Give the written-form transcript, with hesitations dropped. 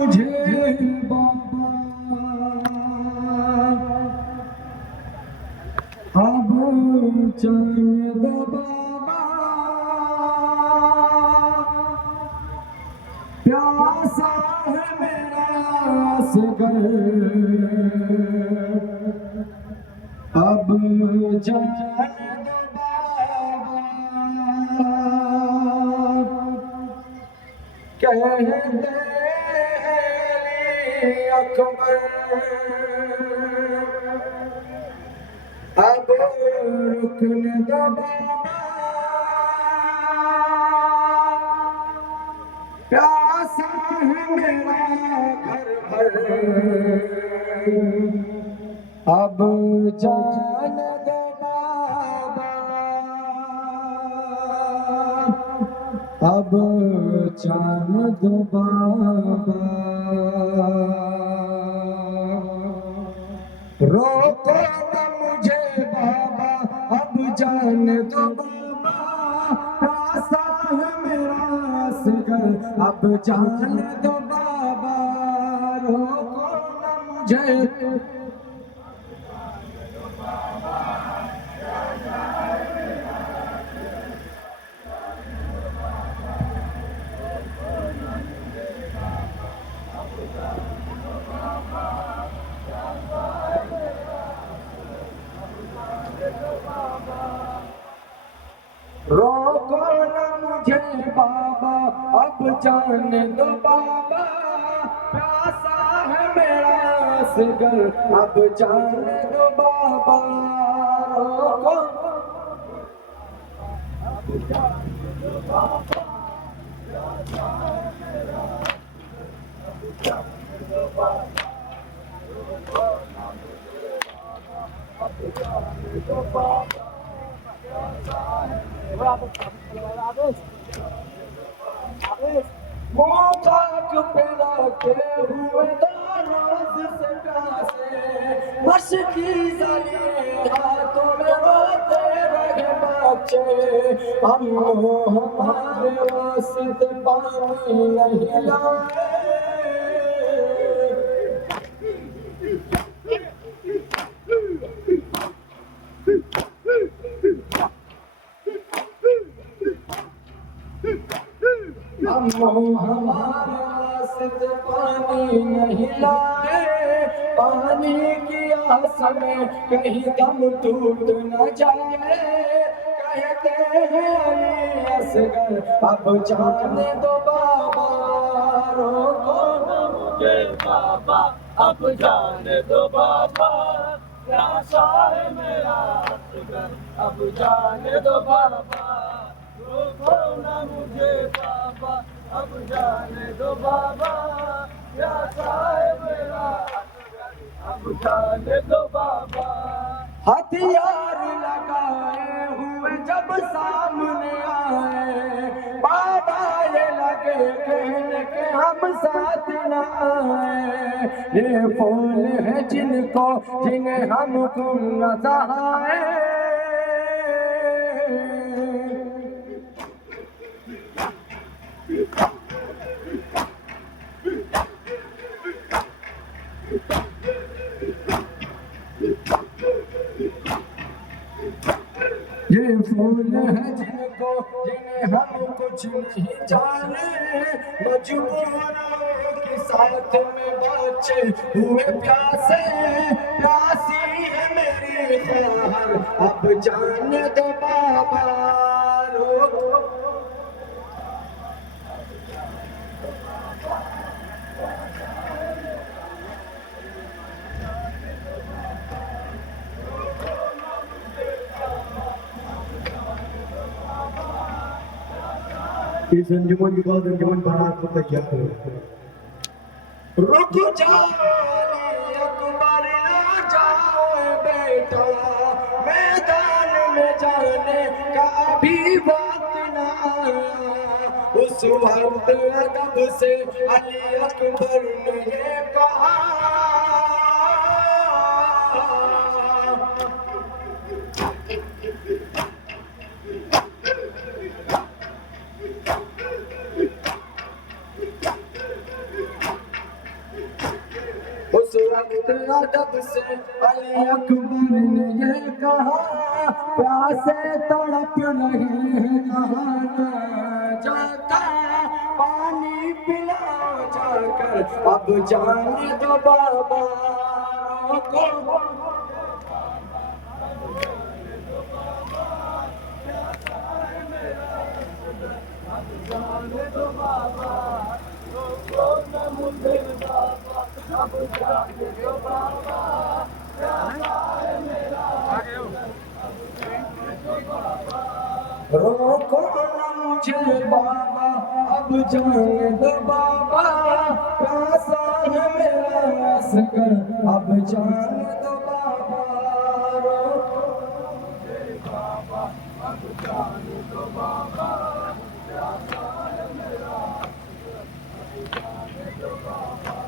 मुझे बाबा अब जाने दो बाबा, प्यासा है मेरा असगर, अब जाने दो बाबा। कहते हैं अकबर अब रुकने दो बाबा, प्यासा है मेरा घर भर, अब जाने दो बाबा, अब जाने दो बाबा। रोको न मुझे बाबा, अब जाने दो बाबा, प्यासा है मेरा असगर, अब जाने दो बाबा। रोको न मुझे रोको न मुझे बाबा, अब जाने दो बाबा, प्यासा है मेरा असगर, अब जाने दो बाबा। रोको अब जाने दो बाबा, प्यासा है मेरा, अब जाने दो बाबा। रोको न मुझे बाबा, अब जाने दो बाबा, मुबारक पे रखे हुए रोज से प्यासे, मशकी जलिए हाथों में रोते रहे बच्चे, हम हमारे वास्ते पानी नहीं लाए। हम हमारे वास्ते पानी नहीं लाए, पानी की आस में कहीं दम टूट न जाए। कहते हैं अली असगर, अब जाने दो बाबा। रोको न मुझे बाबा, अब जाने दो बाबा, प्यासा है मेरा असगर, अब जाने दो बाबा। रोको न मुझे बाबा, अब जाने दो बाबा, प्यासा है मेरा असगर, अब जाने दो बाबा। हथियार लगाए हुए जब सामने आए, बाबा ये लगे कहने के हम साथ न आए। ये फूल है जिनको जिन्हें हम गुम न सहाए। ये फूल है जिनको जिन्हें हम कुछ नहीं जाने, मजबूरों के साथ में बच्चे हुए प्यासे, प्यासी है मेरी ख्याल, अब जाने दो बाबा। इस अंजुमन के बाद अंजुमन बारात को तैयार हो। रुक जाओ अकबर, आ जाओ बेटा, मैदान में जाने का भी वक्त न आया। उस वक्त अदब से अली अकबर ने ये कहा, वक्त अदब से अली अकबर ने ये कहा, प्यासे तड़प रहे हैं नहाना जाता, पानी पिलाओ जाकर अब जाने दो बाबा को। रोको न मुझे बाबा अब जाने दो बाबा, प्यासा है मेरा असगर अब जाने दो बाबा, रोको मुझे बाबा अब जाने दो बाबा, प्यासा है मेरा अब जाने दो बाबा।